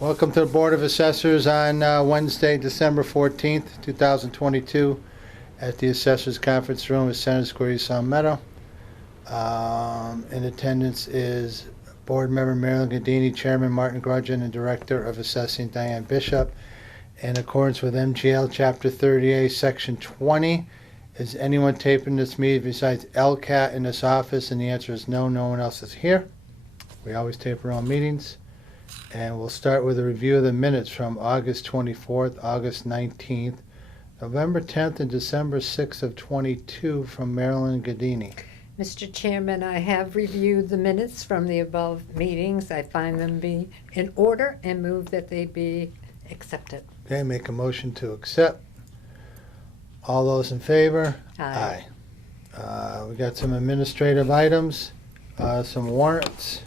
Welcome to the Board of Assessors on Wednesday, December 14th, 2022, at the Assessors Conference Room at Center Square, East Long Meadow. In attendance is Board Member Marilyn Gadini, Chairman Martin Grudgeon, and Director of Assessing Diane Bishop. In accordance with MGL Chapter 30A, Section 20, is anyone taping this meeting besides LCAT in this office? And the answer is no, no one else is here. We always tape our own meetings. And we'll start with a review of the minutes from August 24th, August 19th, November 10th, and December 6th of 22 from Marilyn Gadini. Mr. Chairman, I have reviewed the minutes from the above meetings. I find them be in order and move that they be accepted. Okay, make a motion to accept. All those in favor? Aye. We got some administrative items, some warrants.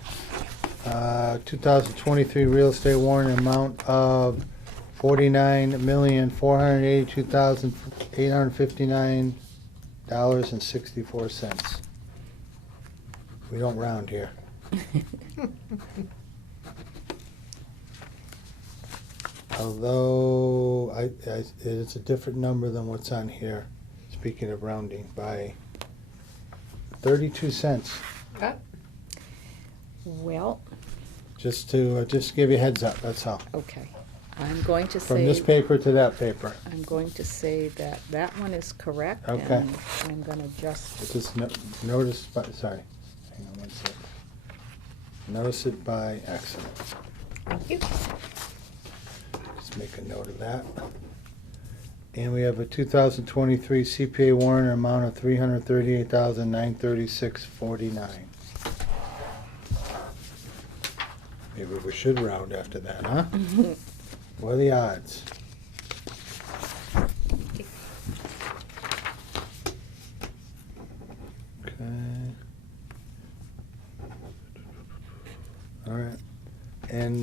2023 real estate warrant amount of $49,482,859.64. We don't round here. Although it's a different number than what's on here, speaking of rounding, by 32 cents. Well, Just to give you a heads up, that's all. okay. I'm going to From say, this paper to that paper. I'm going to say that that one is correct. Okay. And I'm gonna just, Just notice by, sorry, hang on one sec. Notice it by accident. thank you. Just make a note of that. And we have a 2023 CPA warrant amount of $338,936.49. Maybe we should round after that, huh? What are the odds? Okay. All right. And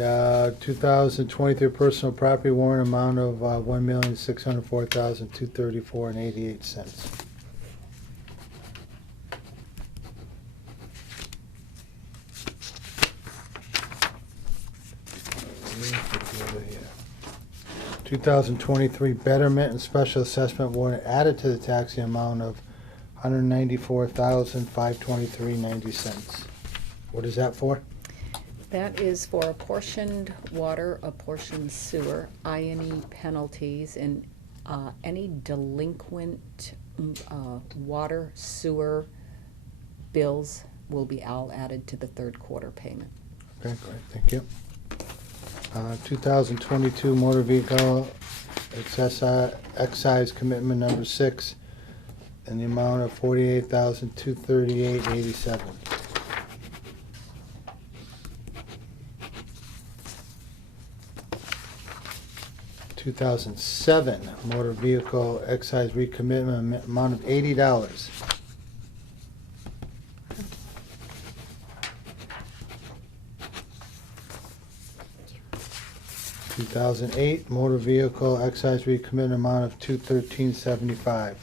2023 personal property warrant amount of $1,604,234.88. Here. 2023 betterment and special assessment warrant added to the taxing amount of $194,523.90. What is that for? That is for apportioned water, apportioned sewer, I&E penalties, and any delinquent water, sewer bills will be all added to the third quarter payment. Okay, great, thank you. 2022 motor vehicle excise commitment number 6 in the amount of $48,238.87. 2007 motor vehicle excise recommitment amount of $80. 2008 motor vehicle excise recommit amount of $213.75.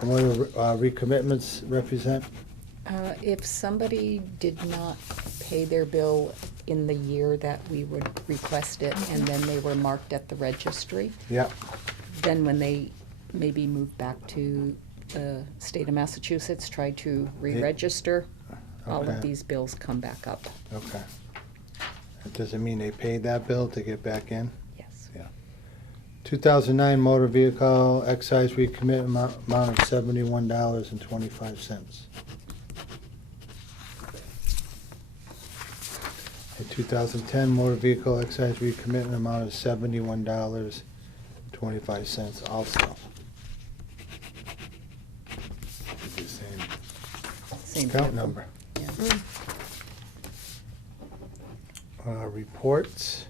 And what do recommitments represent? If somebody did not pay their bill in the year that we would request it, and then they were marked at the registry, Yeah. then when they maybe move back to the state of Massachusetts, try to re-register, all Okay. of these bills come back up. Okay. Does it mean they paid that bill to get back in? Yes. 2009 motor vehicle excise recommit amount of $71.25. In 2010 motor vehicle excise recommitment amount of $71.25 also. It's the Same account vehicle. number. Yeah. Reports.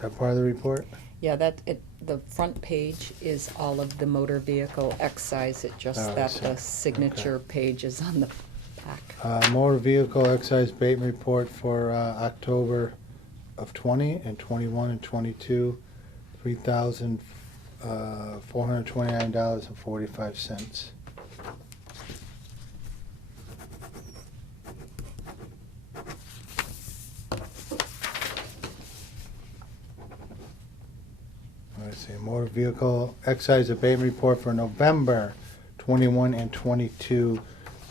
That part of the report? Yeah, the front page is all of the motor vehicle excise, it just Oh, I that see. the signature page is on the back. Motor vehicle excise abatement report for October of 20 and 21 and 22, $3,429.45. let's see, motor vehicle excise abatement report for November 21 and 22,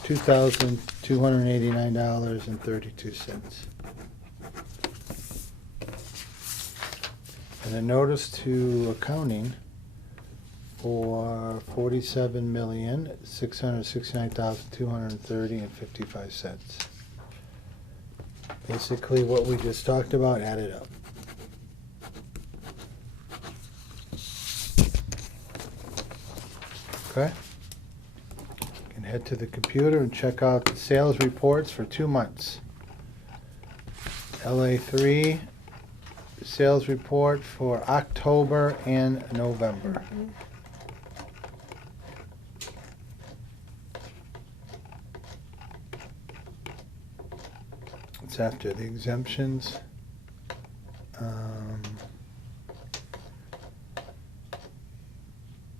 $2,289.32. And a notice to accounting for $47,669,230.55. Basically what we just talked about added up. Okay. Can head to the computer and check out the sales reports for 2 months. LA3 sales report for October and November. It's after the exemptions.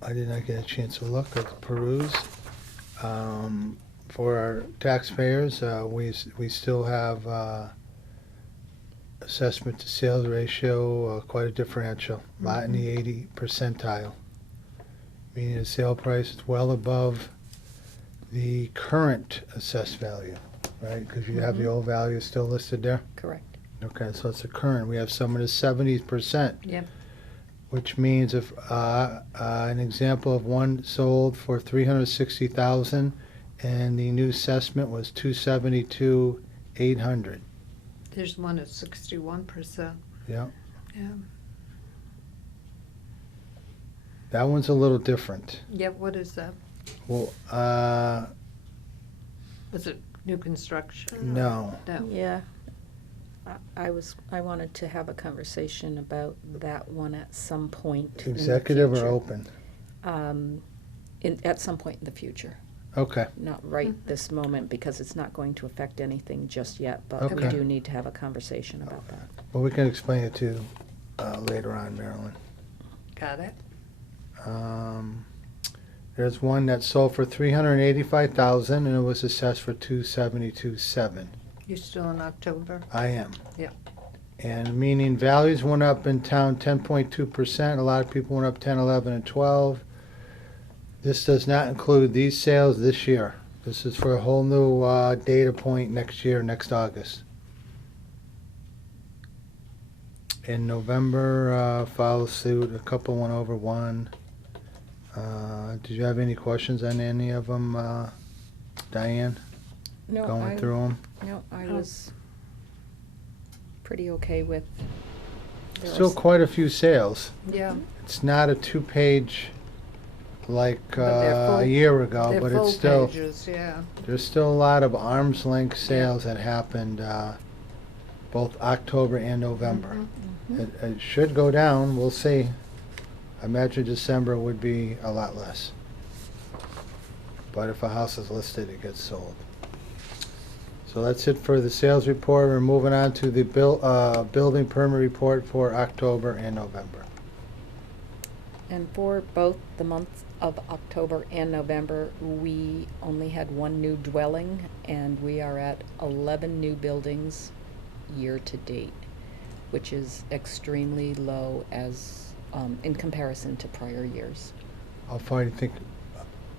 I did not get a chance to look or peruse. For our taxpayers, we still have assessment to sales ratio quite a differential, lot in the 80 percentile, meaning the sale price is well above the current assessed value, right? Because you have the old value still listed there. Correct. Okay, so it's the current. We have some in the 70%. Yep. Which means if an example of one sold for $360,000 and the new assessment was $272,800. There's one at 61%. Yeah, Yeah. that one's a little different. Yep, what is that? Well, Was it new construction? no. No. Yeah. I wanted to have a conversation about that one at some point. in the Executive or future. open? At some point in the future. Okay, Not right this moment, because it's not going to affect anything just yet, but we Okay. do need to have a conversation about that. well, we can explain it to you later on, Marilyn. Got it? There's one that sold for $385,000 and it was assessed for $272,700. You still in October? I am. Yeah. And meaning values went up in town 10.2%. A lot of people went up 10, 11, and 12. This does not include these sales this year. This is for a whole new data point next year, next August. In November, follow suit. A couple went over 1. Did you have any questions on any of them, Diane? No, Going through them? No, I Oh. was pretty okay with. there Still are quite a few sales. Yeah. It's not a 2-page like But they're full- a year ago, They're but full it's still, pages, yeah. there's still a lot of arm's length sales that happened both October and November. It should go down, we'll see. I imagine December would be a lot less. But if a house is listed, it gets sold. So that's it for the sales report. We're moving on to the building permit report for October and November. And for both the months of October and November, we only had one new dwelling, and we are at 11 new buildings year to date, which is extremely low as in comparison to prior years. How far do you think?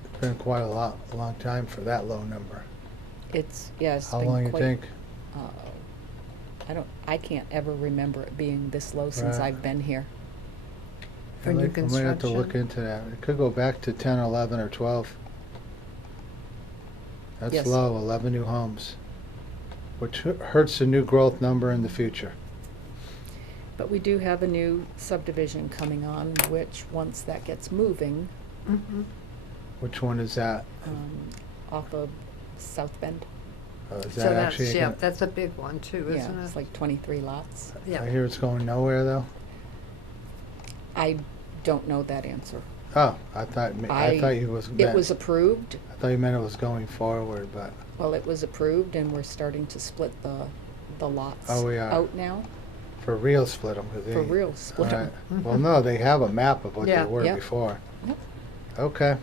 It's been quite a long time for that low number. It's, yeah, it's How been long you quite, think? I can't ever remember it being this low since Right. I've been here. For new I might have to look construction? into that. It could go back to 10, 11, or 12. That's Yes. low, 11 new homes, which hurts the new growth number in the future. But we do have a new subdivision coming on, which, once that gets moving, Mhm. Which one is that? off of South Bend. Is So that that's, actually? yeah, that's a big one too, isn't it? Yeah, it's like 23 lots. I Yeah. hear it's going nowhere though. I don't know that answer. Oh, I thought you was. It was approved, I thought you meant it was going forward, but well, it was approved, and we're starting to split the lots Oh, we are. out now. for real split them. For real, split 'em. Right. Well, no, they have a map of what Yeah. they were Yep. before. Yep. Okay.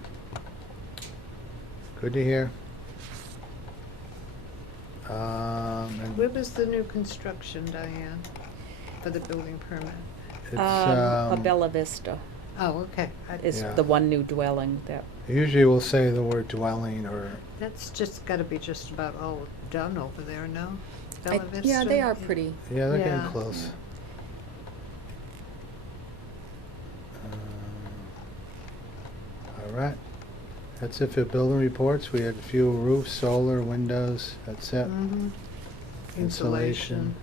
Good to hear. And Where was the new construction, Diane, for the building permit? it's A Bella Vista. Oh, okay. is Yeah. the one new dwelling that, Usually we'll say the word dwelling or, That's just gotta be just about all done over there, no? I- Bella yeah, they Vista? are pretty. yeah, they're getting Yeah. close. All right. That's it for building reports. We had a few roofs, solar, windows, that's it. Mhm. Insulation.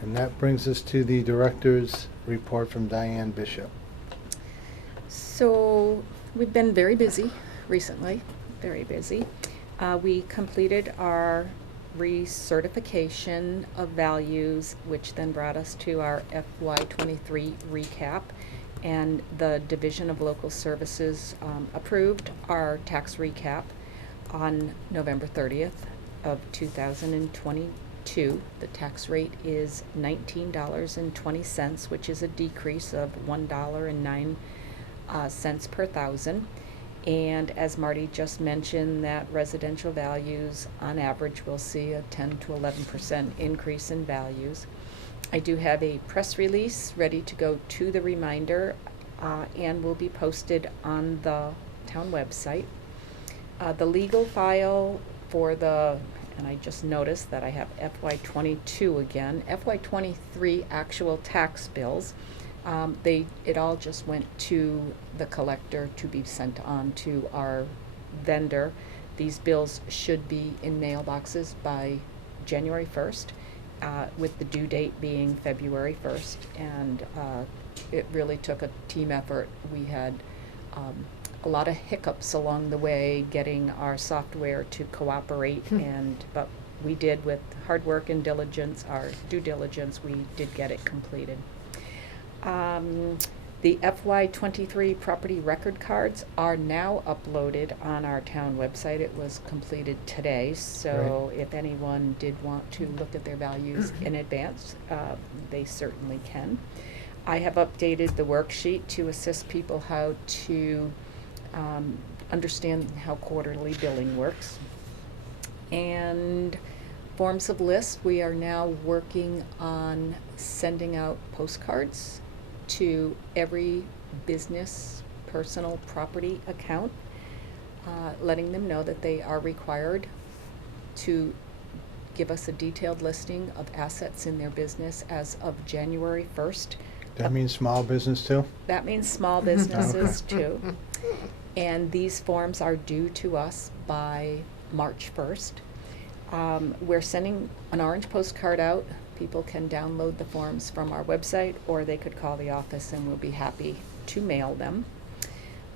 And that brings us to the director's report from Diane Bishop. So, we've been very busy recently, very busy. We completed our recertification of values, which then brought us to our FY23 recap. And the Division of Local Services approved our tax recap on November 30th of 2022. The tax rate is $19.20, which is a decrease of $1.09 cents per thousand. And as Marty just mentioned, that residential values on average will see a 10 to 11% increase in values. I do have a press release ready to go to the reminder and will be posted on the town website. The legal file for and I just noticed that I have FY22 again, FY23 actual tax bills. It all just went to the collector to be sent on to our vendor. These bills should be in mailboxes by January 1st, with the due date being February 1st. And it really took a team effort. We had a lot of hiccups along the way getting our software to cooperate, but we did, with hard work and diligence, our due diligence, we did get it completed. The FY23 property record cards are now uploaded on our town website. It was completed today, so if anyone did want to look at their values in advance, they certainly can. I have updated the worksheet to assist people how to understand how quarterly billing works. And forms of list, we are now working on sending out postcards to every business, personal property account, letting them know that they are required to give us a detailed listing of assets in their business as of January 1st. That means small business too? That means small businesses too. And these forms are due to us by March 1st. We're sending an orange postcard out. People can download the forms from our website, or they could call the office and we'll be happy to mail them.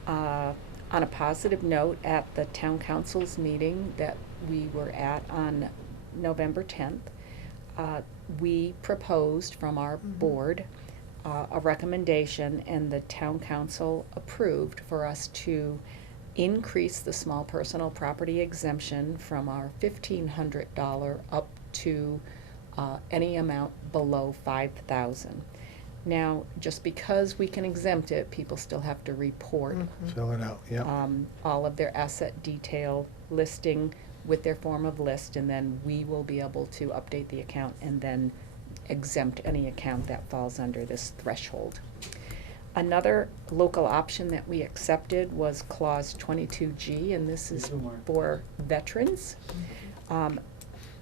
On a positive note, at the town council's meeting that we were at on November 10th, we proposed from our board a recommendation, and the town council approved for us to increase the small personal property exemption from our $1,500 up to any amount below $5,000. Now, just because we can exempt it, people still have to report Fill it out, yep. all of their asset detail listing with their form of list, and then we will be able to update the account and then exempt any account that falls under this threshold. Another local option that we accepted was Clause 22G, and this is for veterans.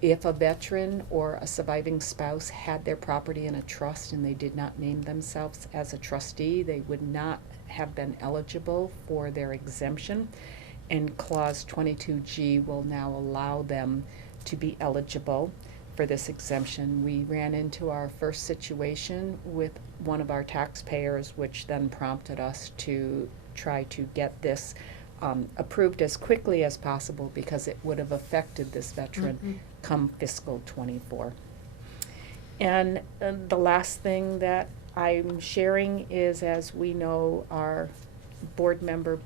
If a veteran or a surviving spouse had their property in a trust and they did not name themselves as a trustee, they would not have been eligible for their exemption. And Clause 22G will now allow them to be eligible for this exemption. We ran into our first situation with one of our taxpayers, which then prompted us to try to get this approved as quickly as possible, because it would have affected this veteran come fiscal '24. And the last thing that I'm sharing is, as we know, our board member,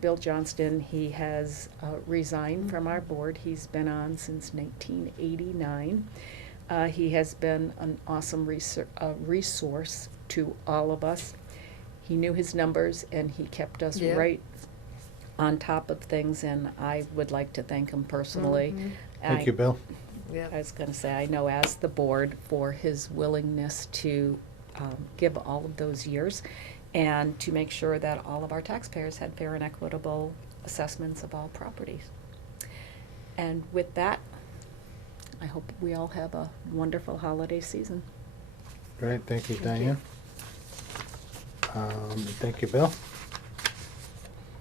Bill Johnston, he has resigned from our board. He's been on since 1989. He has been an awesome resource to all of us. He knew his numbers, and he kept us right on top of things, and I would like to thank him personally. Thank you, Bill. Yeah. I was gonna say, I know as the board for his willingness to give all of those years and to make sure that all of our taxpayers had fair and equitable assessments of all properties. And with that, I hope we all have a wonderful holiday season. Great, thank you, Thank you. Diane. Thank you, Bill.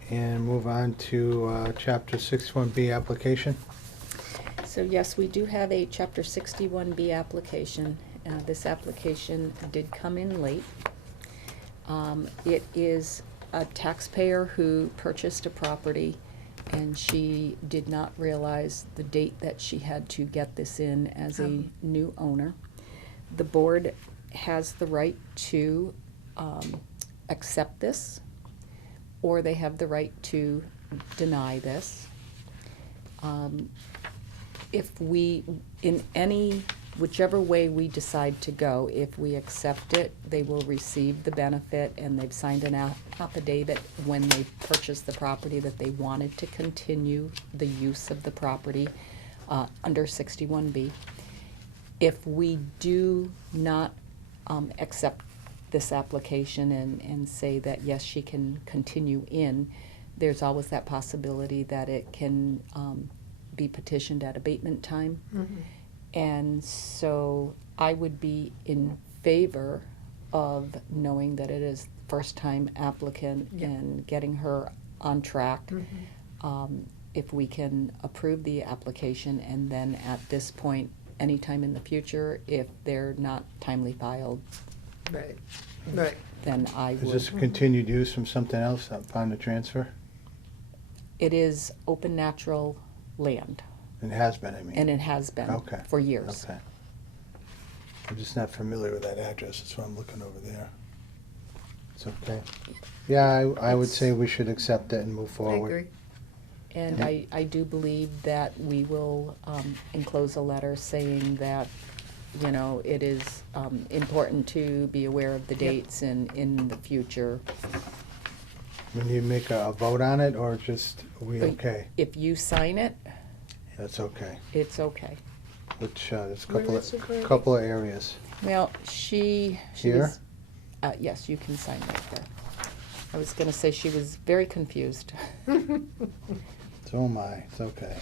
And move on to Chapter 61B application. So yes, we do have a Chapter 61B application. This application did come in late. It is a taxpayer who purchased a property and she did not realize the date that she had to get this in as a new owner. The board has the right to accept this, or they have the right to deny this. If we, in any, whichever way we decide to go, if we accept it, they will receive the benefit, and they've signed an affidavit when they purchased the property that they wanted to continue the use of the property under 61B. If we do not accept this application and say that, yes, she can continue in, there's always that possibility that it can be petitioned at abatement time. Mhm. And so I would be in favor of knowing that it is first-time applicant Yeah. and getting her on track. If we can approve the application, and then at this point, anytime in the future, if they're not timely filed, Right, right. then I Is will. this continued use from something else upon the transfer? It is open natural land, It has been, I mean. and it has been Okay. for years. Okay. I'm just not familiar with that address, that's why I'm looking over there. It's okay. Yeah, I would say we should accept it and move I forward. agree. And I do believe that we will enclose a letter saying that, you know, it is important to be aware of the Yep. dates and in the future. We need to make a vote on it, or just, are we But okay? If you sign it, That's okay. it's okay. Which, there's a Where couple is it, Brady? couple of areas. Well, she Here? was, yes, you can sign right there. I was gonna say she was very confused. So am I, it's okay.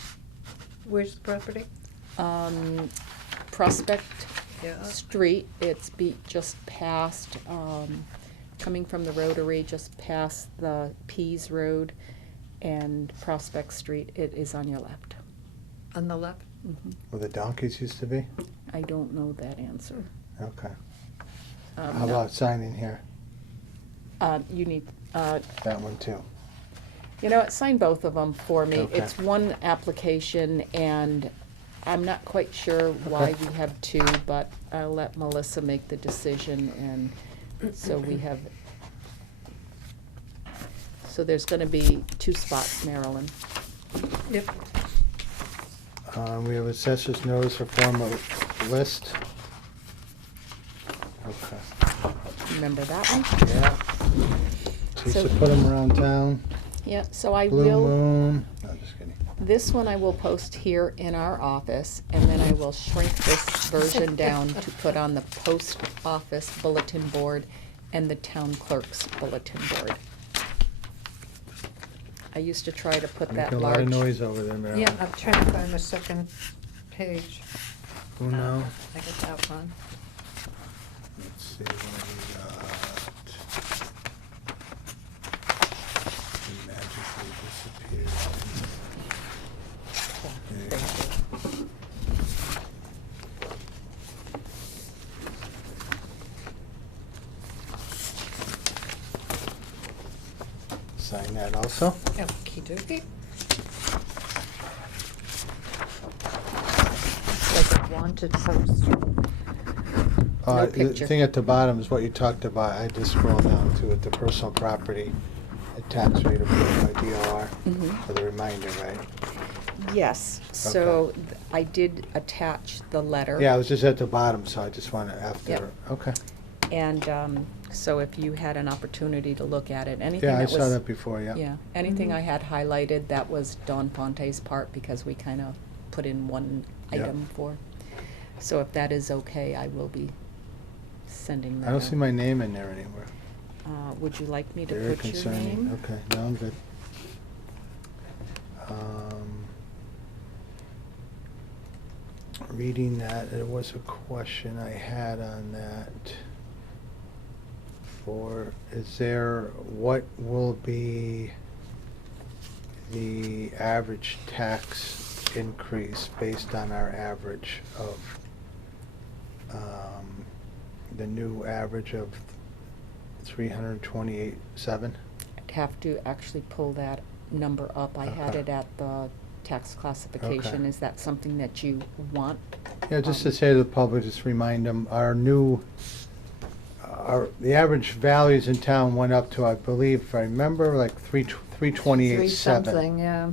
Where's the property? Prospect Yeah. Street, it's just past, coming from the Rotary, just past the Pease Road and Prospect Street, it is on your left. On the left? Where the donkeys used to be? I don't know that answer. Okay. How No. about signing here? You need, That one too. you know what, sign both of them for me. Okay. It's one application, and I'm not quite sure why Okay. we have two, but I'll let Melissa make the decision, and so we have, so there's gonna be 2 spots, Marilyn. Yep. We have assessors notice for formal list. Okay. Remember that one? Yeah. She used So- to put them around town. Yeah, so I Blue will, Moon. No, just kidding. this one I will post here in our office, and then I will shrink this version down to put on the post office bulletin board and the town clerk's bulletin board. I used to try to put that Making a lot of large. noise over there, Marilyn. Yeah, I'm trying to find the second page. Uno. I got that one. Let's see what we got. It magically disappeared. There you go. Sign that also. Okey dokey. Like it wanted some The picture. thing at the bottom is what you talked about. I just scrolled down to it, the personal property, the tax rate approved by DOR Mhm. for the reminder, right? Yes, so I did attach the letter. Yeah, I was just at the bottom, so I just wanted after, Yep. okay. And so if you had an opportunity to look at it, anything Yeah, I that was. saw that before, yeah. Yeah, anything Mhm. I had highlighted, that was Dawn Fonte's part, because we kind of put in one Yeah. item for. So if that is okay, I will be sending that I don't out. see my name in there anywhere. Would you like me to Very put your concerning. name? Okay, no, I'm good. Reading that, there was a question I had on that. What will be the average tax increase based on our average of, the new average of 328.7? I'd have to actually pull that number up. I had Okay. it at the tax classification. Okay. Is that something that you want? Yeah, just to say to the public, just remind them, the average values in town went up to, I believe, if I remember, like 328.7. Three something, yeah.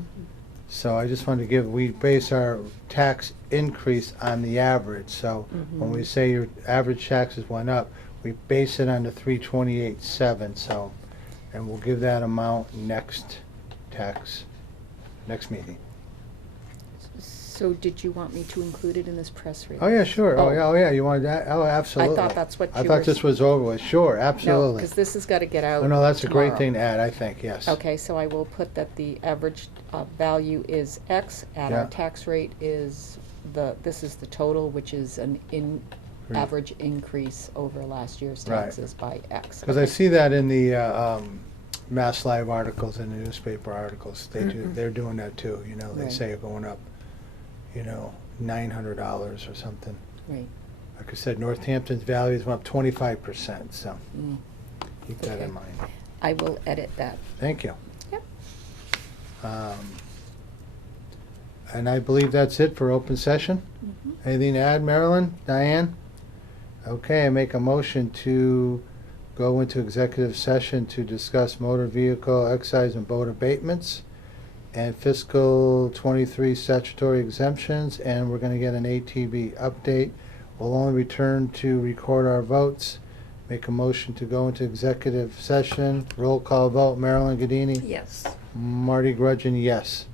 So I just wanted to we base our tax increase on the average. So when we Mhm. say your average taxes went up, we base it on the 328.7, so, and we'll give that amount next meeting. So did you want me to include it in this press release? Oh, yeah, sure. Oh. Oh, yeah, you wanted that? Oh, absolutely. that's what I you thought were this was over with. Sure, No, absolutely. because this has got to get out Oh, no, that's a great tomorrow. thing to add, I think, yes. Okay, so I will put that the average value is X, and our Yeah. tax rate is this is the total, which is an Great. average increase over last year's Right. taxes by X. Because I see that in the Mass Live articles and the newspaper articles. They're doing that too, you know, they Right. say are going up, you know, $900 or something. Right. Like I said, Northampton's values went up 25%, so Mm. keep that Okay. in mind. I will edit that. Thank you. Yep. And I believe that's it for open session. Mhm. Anything to add, Marilyn, Diane? Okay, I make a motion to go into executive session to discuss motor vehicle excise and boat abatements and fiscal '23 statutory exemptions, and we're gonna get an ATV update. We'll only return to record our votes. Make a motion to go into executive session. Roll call vote, Marilyn Gadini? Yes. Marty Grudgeon, yes.